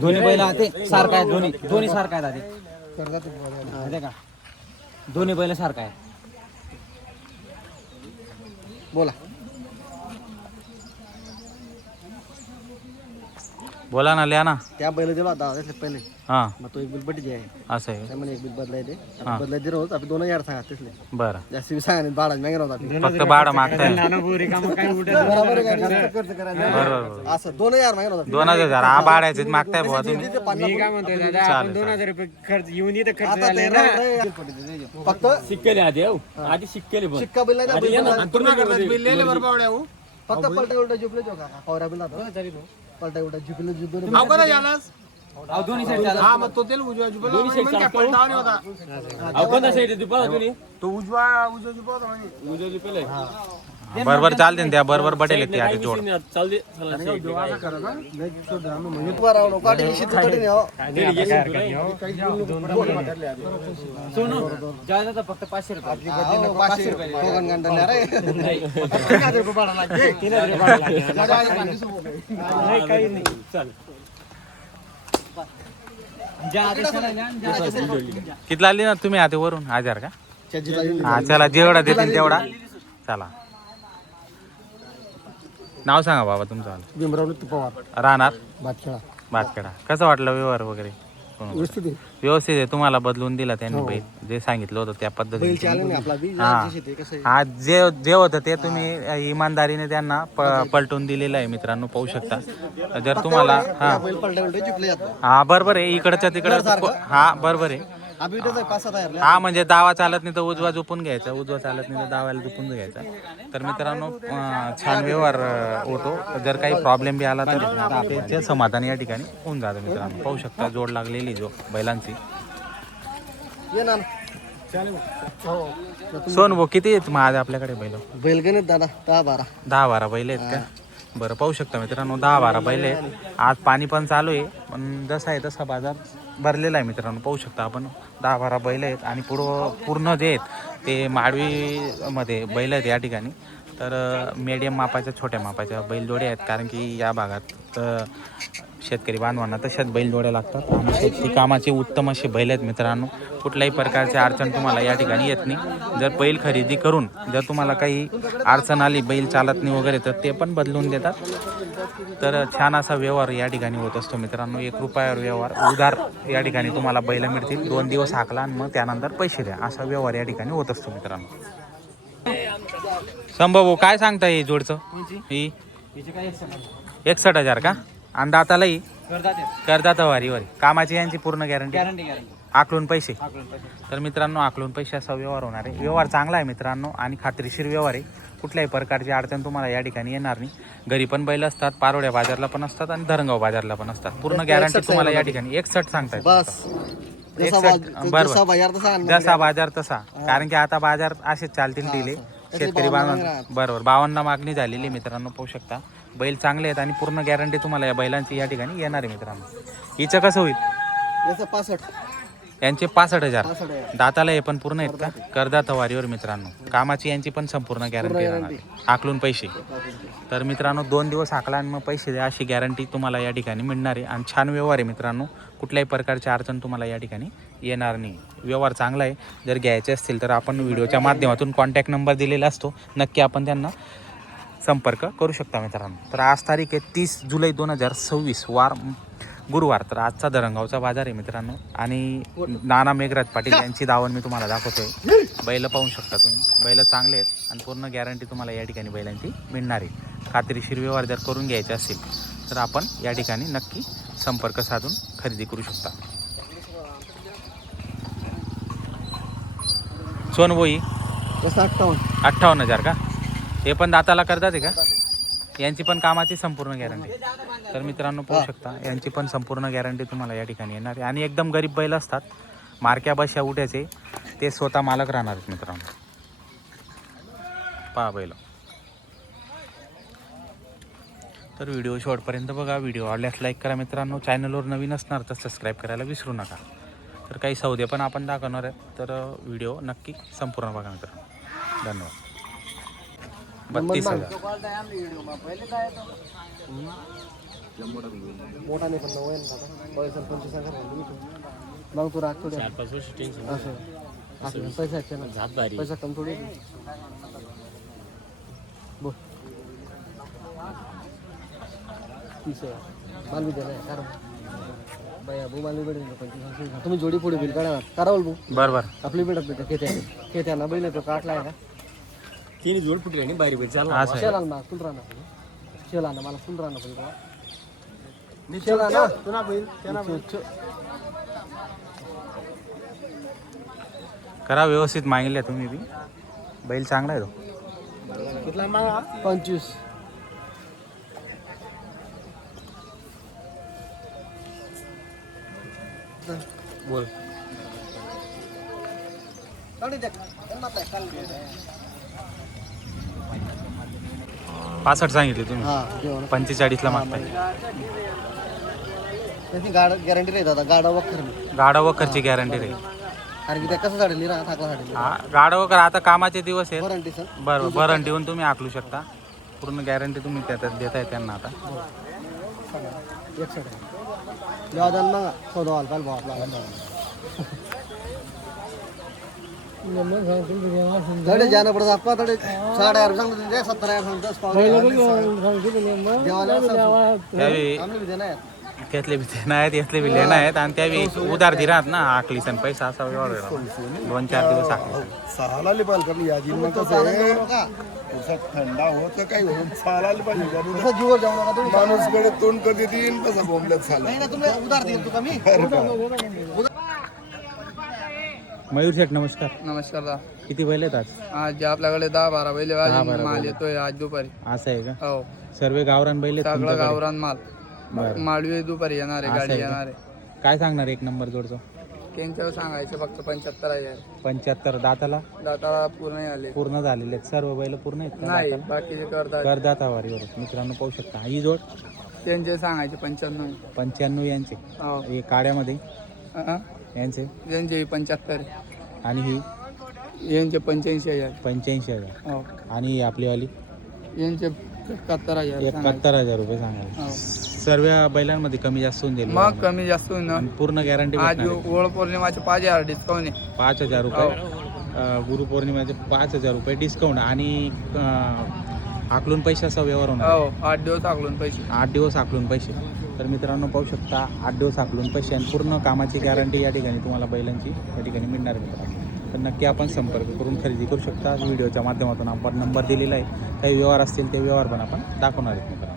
दोन्ही बैल आते सारखा आहे, दोन्ही सारखा आहेत आधी का दोन्ही बैल सारखा आहे. बोला बोला ना, लिहा ना. त्या बैल दिला होता पहिले. हा मग तो एक बिल पट्टी आहे असं आहे. त्यामुळे एक बिल बदलायचे बदलायचे रोज आपण 2000 सांगा तिथले बरं, जास्त सांगा भाडा मॅंगे होता फक्त भाडं मागताय. बरोबर असं 2000 मॅंगे होता 2000 हा भाड्याचे मागताय बुवा तुम्ही. आपण 2000 रुपये खर्च येऊन इथं खर्च झालाय ना. फक्त शिक्केले आधी आधी शिक्केले बघ. शिक्का बिल नाही फक्त पलटा उलटा झुपले जो का पवरा बिल पलटा उलटा झुपले झुपले दोन्ही साईड हा मग तो तेल उजवा जुबला पलटावा नाही होता कोणता साईड आहे तुम्ही तो उजवा जुबा होता म्हणजे उद्या पहिले बरोबर चालते ना त्या बरोबर बटेल ते आधी जोड. चालते सोनू जायला फक्त 500 रुपये काही नाही चाल किती लागली ना तुम्ही आता वरून 1000 का? हा चला, जेवढा देतील तेवढा. चला, नाव सांगा बाबा तुमचं. भीमराव पवार राहणार भातखेडा कसं वाटलं व्यवहार वगैरे? व्यवस्थित आहे. व्यवस्थित आहे. तुम्हाला बदलून दिला त्यांनी बैल, जे सांगितलं होतं त्या पद्धतीने. आपला बी हा जे होतं ते तुम्ही इमानदारीने त्यांना पलटून दिलेलं आहे मित्रांनो, पाहू शकता. जर तुम्हाला हा बरोबर आहे, इकडच्या तिकडं हा बरोबर आहे. हा म्हणजे दावा चालत नाही तर उजवा झोपून घ्यायचा, उजवा चालत नाही तर दावाला झोपून घ्यायचा. तर मित्रांनो छान व्यवहार होतो. जर काही प्रॉब्लेम बी आला तर त्याचे समाधान या ठिकाणी होऊन जातं मित्रांनो. पाहू शकता जोड लागलेली जो बैलांची. सोन भाऊ किती आहेत मग आज आपल्याकडे बैल? गणित दादा 10-12 बैल आहेत का? बरं, पाहू शकता मित्रांनो 10-12 बैल आहेत. आज पाणी पण चालू आहे, पण जसा आहे तसा बाजार भरलेला आहे मित्रांनो. पाहू शकता आपण 10-12 बैल आहेत आणि पूर्ण जे आहेत ते माडवीमध्ये बैल आहेत या ठिकाणी. तर मीडियम मापाच्या छोट्या मापाच्या बैलजोड्या आहेत, कारण की या भागात शेतकरी बांधवांना तशाच बैलजोड्या लागतात आणि शेती कामाचे उत्तम असे बैल आहेत मित्रांनो. कुठल्याही प्रकारची अडचण तुम्हाला या ठिकाणी येत नाही. जर बैल खरेदी करून जर तुम्हाला काही अडचण आली, बैल चालत नाही वगैरे, तर ते पण बदलून देतात. तर छान असा व्यवहार या ठिकाणी होत असतो मित्रांनो. 1 रुपयावर व्यवहार उधार या ठिकाणी तुम्हाला बैल मिळतील. 2 दिवस हाकला आणि मग त्यानंतर पैसे द्या, असा व्यवहार या ठिकाणी होत असतो मित्रांनो. संभव काय सांगता ही जोडचं? ही 61,000 का? आणि दातालाही करतात वारीवर. कामाची यांची पूर्ण गॅरंटी, आकलून पैसे. तर मित्रांनो आकलून पैसे असा व्यवहार होणार आहे. व्यवहार चांगला आहे मित्रांनो आणि खात्रीशीर व्यवहार आहे. कुठल्याही प्रकारची अडचण तुम्हाला या ठिकाणी येणार नाही. घरी पण बैल असतात, पारोड्या बाजारला पण असतात आणि धरणगाव बाजारला पण असतात. पूर्ण गॅरंटी तुम्हाला या ठिकाणी 61 सांगताय. बरोबर, जसा बाजार तसा. कारण की आता बाजार असेच चालतील दिले शेतकरी बांधवांना. बरोबर, 52 मागणी झालेली मित्रांनो. पाहू शकता बैल चांगले आहेत आणि पूर्ण गॅरंटी तुम्हाला या बैलांची या ठिकाणी येणार आहे मित्रांनो. हिचं कसं होईल? यांचे 65,000 दाताला हे पण पूर्ण आहेत का? करदात वारीवर मित्रांनो. कामाची यांची पण संपूर्ण गॅरंटी येणार, आकलून पैसे. तर मित्रांनो 2 दिवस हाकला आणि मग पैसे द्या, अशी गॅरंटी तुम्हाला या ठिकाणी मिळणार आहे. आणि छान व्यवहार आहे मित्रांनो. कुठल्याही प्रकारची अडचण तुम्हाला या ठिकाणी येणार नाही. व्यवहार चांगला आहे. जर घ्यायचे असतील तर आपण व्हिडिओच्या माध्यमातून कॉन्टॅक्ट नंबर दिलेला असतो, नक्की आपण त्यांना संपर्क करू शकता मित्रांनो. तर आज तारीख आहे 30 जुलै 2026 वार गुरुवार. तर आजचा धरणगावचा बाजार आहे मित्रांनो. आणि नाना मेघराज पाटील यांची दावण मी तुम्हाला दाखवतोय. बैल पाहू शकता तुम्ही, बैल चांगले आहेत आणि पूर्ण गॅरंटी तुम्हाला या ठिकाणी बैलांची मिळणार आहे. खात्रीशीर व्यवहार जर करून घ्यायचे असेल तर आपण या ठिकाणी नक्की संपर्क साधून खरेदी करू शकता. सोनबोई 58,000 का? हे पण दाताला करतात आहे का? यांची पण कामाची संपूर्ण गॅरंटी. तर मित्रांनो पाहू शकता यांची पण संपूर्ण गॅरंटी तुम्हाला या ठिकाणी येणार आहे. आणि एकदम गरीब बैल असतात, मारक्या बशा उठ्याचे, ते स्वतः मालक राहणार आहेत मित्रांनो. पहा बैल. तर व्हिडिओ शेवटपर्यंत बघा. व्हिडिओ आवडल्यास लाईक करा मित्रांनो. चॅनलवर नवीन असणार तर सबस्क्राईब करायला विसरू नका. तर काही सौदे पण आपण दाखवणार आहे, तर व्हिडिओ नक्की संपूर्ण बघा मित्रांनो. धन्यवाद. 32,000. मोठा नाही पण नऊ आहे ना आता 25 मग तू राग थोडी असं पैसा आहे ना पैसा कम थोडी बोल 30,000 माल भी देना है कारण भाई अबू माल भी भेटेल 25 तुम्ही जोडी पुढे बिल काढा करा बोल बरोबर. आपली भेटत नाही खेत्या ना बैल तो काटलाय का तिने जोड फुटली आणि बाहेर बैल चालला असं आहे. शेला ना फुल राहणार शेला ना मला फुल राहणार पाहिजे शेला ना तुला बैल त्याला बैल. करा व्यवस्थित मागितल्या तुम्ही बी. बैल चांगला आहे तो. कितला मागा 25 बोल. 65 सांगितले तुम्ही. हा जेवण 45ला मागताय. त्याची गॅरंटी नाही दादा गाडा वखर नाही गाडा वखरची गॅरंटी राहील. कारण की त्या कसं झाडली ना थाकला झाडली हा गाडा वखर आता कामाचे दिवस आहेत. वॉरंटी सर बरोबर. बरं ठेवून तुम्ही आखलू शकता. पूर्ण गॅरंटी तुम्ही त्याच्यात देताय त्यांना आता. 61 लेवादान मग 14 व्हायला पाहिजे भाव आपला थोडे जाणं पडत आपला थोडे 8,500 सांगतो 70,000 सांगतो देवाला त्यावेळी आम्ही देणार त्यातले बी देणं आहेत यातले बी लेणं आहेत आणि त्यावेळी उधार दिरात ना आखली सण पैसा असा व्यवहार आहे. 2-4 दिवस आखली. सहाला पाहिजे कारण या दिन कसं आहे थंडा होत काही होऊन सहाला पाहिजे तसं जीवर जाऊ नका तुम्ही माणूसकडे तोंड कधी देईन तसं बोंबल्यात साला नाही ना तुम्ही उधार देईल तू कमी मयूर शेठ नमस्कार. नमस्कार. किती बैल आहेत आज? आज आपल्याकडे 10-12 बैल 10-12 माल बैल. येतोय आज दुपारी. असं आहे का? हो सर्व गावरान बैल आहेत सगळं तुमच्याकडे? गावरान माल. बरं. माळवी दुपारी येणार आहे असं गाडी आहे का? येणार आहे. काय सांगणार एक नंबर जोडचं? त्यांच्यावर सांगायचं फक्त 75,000. 75 दाताला दाताला पूर्ण आले पूर्ण झालेले आहेत. सर्व बैल पूर्ण आहेत का नाही दाताला? बाकीचे करतात. करदाता वारीवर मित्रांनो पाहू शकता. ही जोड त्यांचे सांगायचे 95. 95 यांचे. हो हे काड्यामध्ये अं? यांचे यांचे 75. आणि ही यांचे 85,000. 85,000 हो आणि ही आपली वाली यांचे 71,000 सांगायचे. 71,000 रुपये सांगायला. हो. सर्व बैलांमध्ये कमी जास्त होऊन जाईल मग कमी जास्त होईल ना. आणि पूर्ण गॅरंटी आज ओळ पौर्णिमाचे 5,000 डिस्काउंट आहे. 5,000 रुपये. गुरुपौर्णिमेचे 5,000 रुपये डिस्काउंट आणि आकलून पैशाचा व्यवहार होणार. हो 8 दिवस आकलून पैसे. 8 दिवस आकलून पैसे. तर मित्रांनो पाहू शकता 8 दिवस आकलून पैसे आणि पूर्ण कामाची गॅरंटी या ठिकाणी तुम्हाला बैलांची या ठिकाणी मिळणार आहे मित्रांनो. तर नक्की आपण संपर्क करून खरेदी करू शकता. व्हिडिओच्या माध्यमातून आपण नंबर दिलेला आहे. काही व्यवहार असतील ते व्यवहार पण आपण दाखवणार आहेत मित्रांनो.